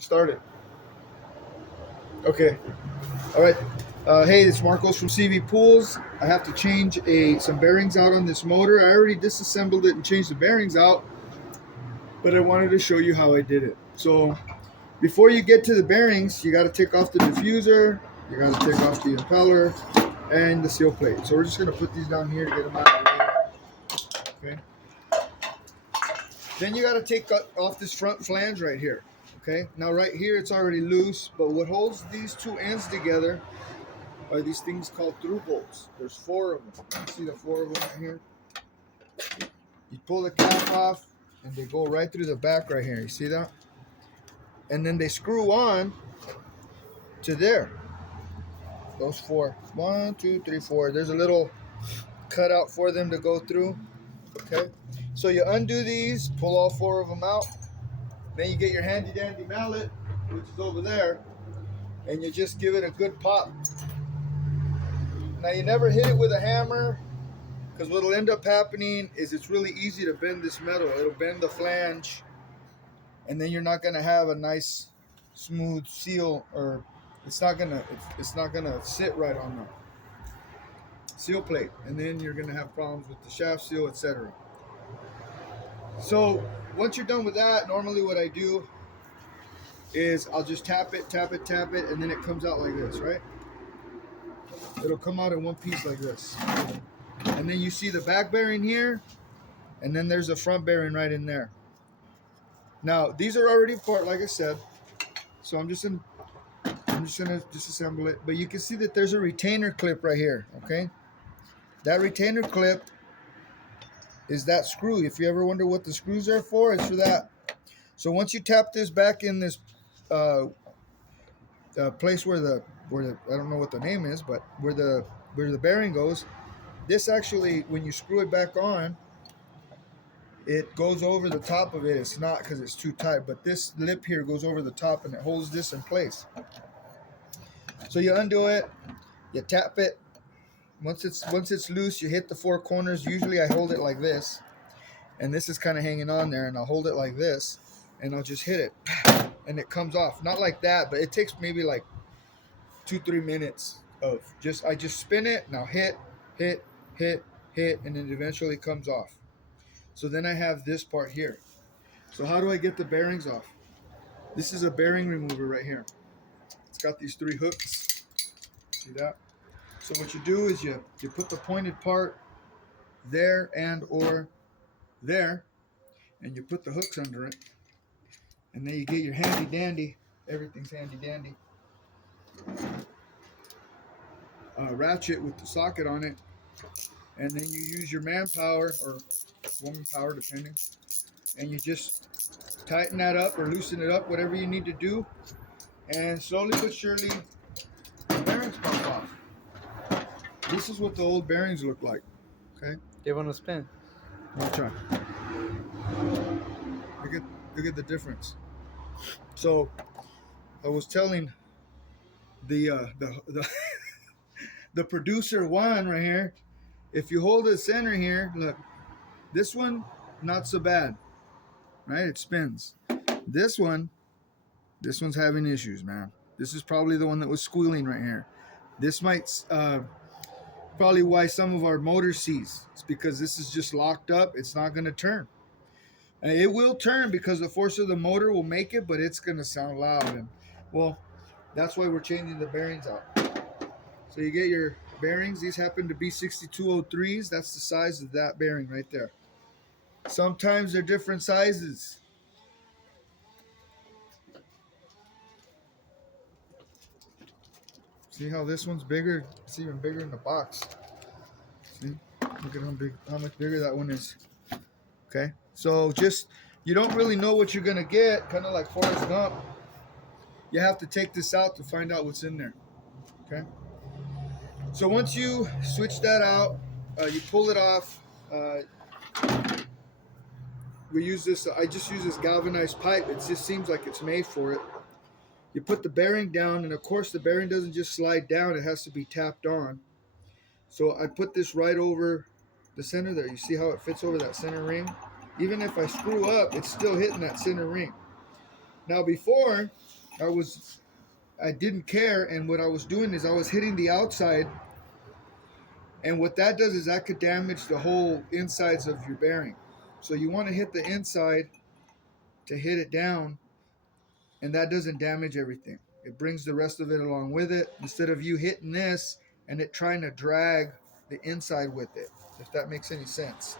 Started. Okay. All right. Hey, it's Marcos from CV Pools. I have to change some bearings out on this motor. I already disassembled it and changed the bearings out, but I wanted to show you how I did it. So before you get to the bearings, you got to take off the diffuser, you got to take off the impeller, and the seal plate. So we're just going to put these down here to get them out of the way. Okay. Then you got to take off this front flange right here. Okay. Now right here it's already loose, but what holds these two ends together are these things called through bolts. There's four of them. You see the four of them right here? You pull the cap off and they go right through the back right here. You see that? And then they screw on to there. Those four. 1, 2, 3, 4. There's a little cutout for them to go through. Okay. So you undo these, pull all four of them out. Then you get your handy dandy mallet, which is over there, and you just give it a good pop. Now you never hit it with a hammer, because what will end up happening is it's really easy to bend this metal. It'll bend the flange, and then you're not going to have a nice smooth seal, or it's not gonna sit right on the seal plate, and then you're going to have problems with the shaft seal, etc. So once you're done with that, normally what I do is I'll just tap it, and then it comes out like this, right? It'll come out in one piece like this. And then you see the back bearing here, and then there's a front bearing right in there. Now, these are already apart, like I said, so I'm just gonna disassemble it. But you can see that there's a retainer clip right here, okay? That retainer clip is that screw. If you ever wonder what the screws are for, it's for that. So once you tap this back in this place where the I don't know what the name is, but where the bearing goes, this actually, when you screw it back on, it goes over the top of it. It's not because it's too tight, but this lip here goes over the top and it holds this in place. So you undo it, you tap it. Once it's loose, you hit the four corners. Usually I hold it like this, and this is kind of hanging on there, and I'll hold it like this, and I'll just hit it, and it comes off. Not like that, but it takes maybe like 2-3 minutes of I just spin it, now hit, and then it eventually comes off. So then I have this part here. So how do I get the bearings off? This is a bearing remover right here. It's got these 3 hooks. See that? So what you do is you put the pointed part there and or there, and you put the hooks under it, and then you get your handy dandy, everything's handy dandy, ratchet with the socket on it, and then you use your manpower or woman power depending, and you just tighten that up or loosen it up, whatever you need to do, and slowly but surely the bearings pop off. This is what the old bearings look like. Okay, Give them a spin. I'll try. Look at the difference. So I was telling the the producer one right here, if you hold the center here, look, this one not so bad, right? It spins. This one's having issues, man. This is probably the one that was squealing right here. This might probably why some of our motor sees. It's because this is just locked up. It's not going to turn. And it will turn because the force of the motor will make it, but it's going to sound loud. And well, that's why we're changing the bearings out. So you get your bearings. These happen to be 6203s. That's the size of that bearing right there. Sometimes they're different sizes. See how this one's bigger? It's even bigger in the box. See? Look at how much bigger that one is. Okay? So just, you don't really know what you're going to get, kind of like Forrest Gump. You have to take this out to find out what's in there. Okay? So once you switch that out, you pull it off. We use this, I just use this galvanized pipe. It just seems like it's made for it. You put the bearing down, and of course the bearing doesn't just slide down, it has to be tapped on. So I put this right over the center there. You see how it fits over that center ring? Even if I screw up, it's still hitting that center ring. Now before, I didn't care, and what I was doing is I was hitting the outside, and what that does is that could damage the whole insides of your bearing. So you want to hit the inside to hit it down, and that doesn't damage everything. It brings the rest of it along with it, instead of you hitting this and it trying to drag the inside with it, if that makes any sense.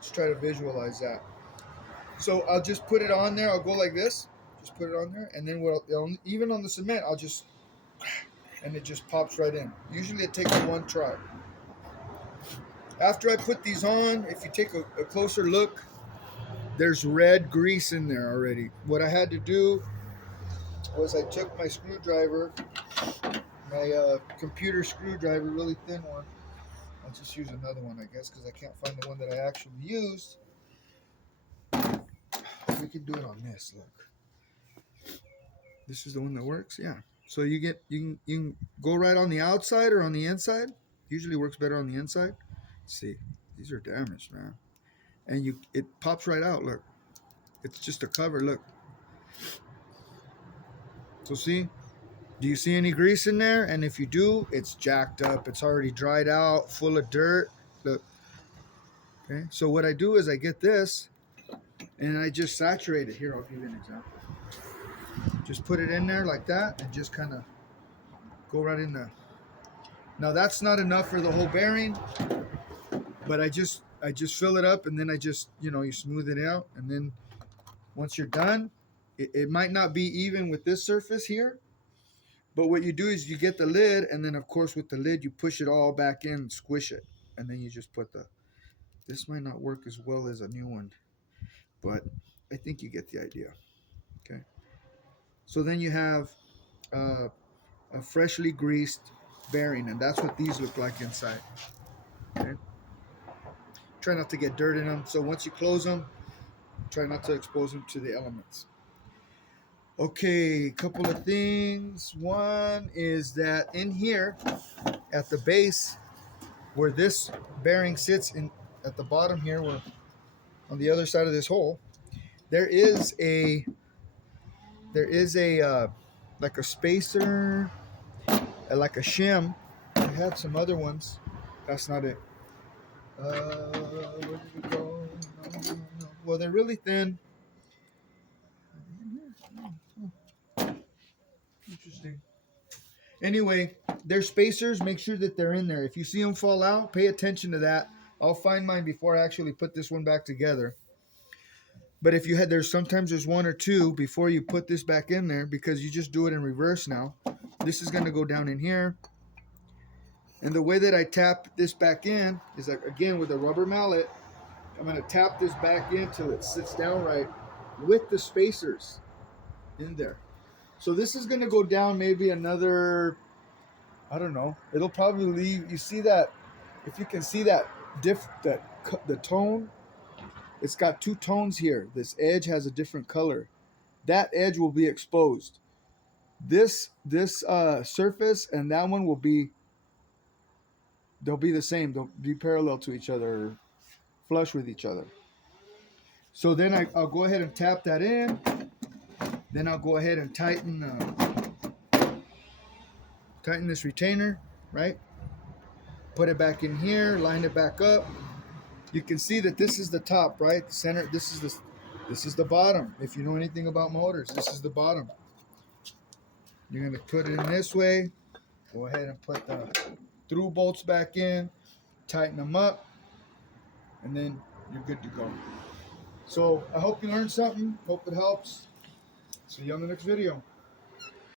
Just try to visualize that. So I'll just put it on there. I'll go like this, just put it on there, and then even on the cement, I'll just, and it just pops right in. Usually it takes one try. After I put these on, if you take a closer look, there's red grease in there already. What I had to do was I took my screwdriver, my computer screwdriver, really thin one. I'll just use another one, I guess, because I can't find the one that I actually used. We can do it on this. Look, this is the one that works. Yeah. So you can go right on the outside or on the inside. Usually works better on the inside. Let's see, these are damaged, man, and it pops right out. Look, it's just a cover. Look. So see, do you see any grease in there? And if you do, it's jacked up. It's already dried out, full of dirt. Look. Okay. So what I do is I get this, and I just saturate it. Here, I'll give you an example. Just put it in there like that, and just kind of go right in there. Now that's not enough for the whole bearing, but I just fill it up, and then I just, you smooth it out, and then once you're done, it might not be even with this surface here, but what you do is you get the lid, and then of course with the lid you push it all back in, squish it, and then you just put this might not work as well as a new one, but I think you get the idea. Okay, so then you have a freshly greased bearing, and that's what these look like inside. Okay, try not to get dirt in them, so once you close them, try not to expose them to the elements. Okay, a couple of things. One is that in here at the base where this bearing sits, in at the bottom here, where on the other side of this hole, there is a like a spacer, like a shim. I had some other ones. That's not it. Where did it go? No. Well, they're really thin. Interesting. Anyway, they're spacers. Make sure that they're in there. If you see them fall out, pay attention to that. I'll find mine before I actually put this one back together. But if you had, sometimes one or two before you put this back in there, because you just do it in reverse now. This is going to go down in here. And the way that I tap this back in is, like, again, with a rubber mallet. I'm going to tap this back in till it sits down right with the spacers in there. So this is going to go down maybe another, I don't know. It'll probably leave. You see that? If you can see that the tone, it's got two tones here. This edge has a different color. That edge will be exposed. This surface and that one they'll be the same. They'll be parallel to each other, flush with each other. So then I'll go ahead and tap that in. Then I'll go ahead and tighten this retainer, right? Put it back in here, line it back up. You can see that this is the top, right? The center. This is the bottom. If you know anything about motors, this is the bottom. You're gonna put it in this way. Go ahead and put the through bolts back in, tighten them up, and then you're good to go. So I hope you learned something. Hope it helps. See you on the next video.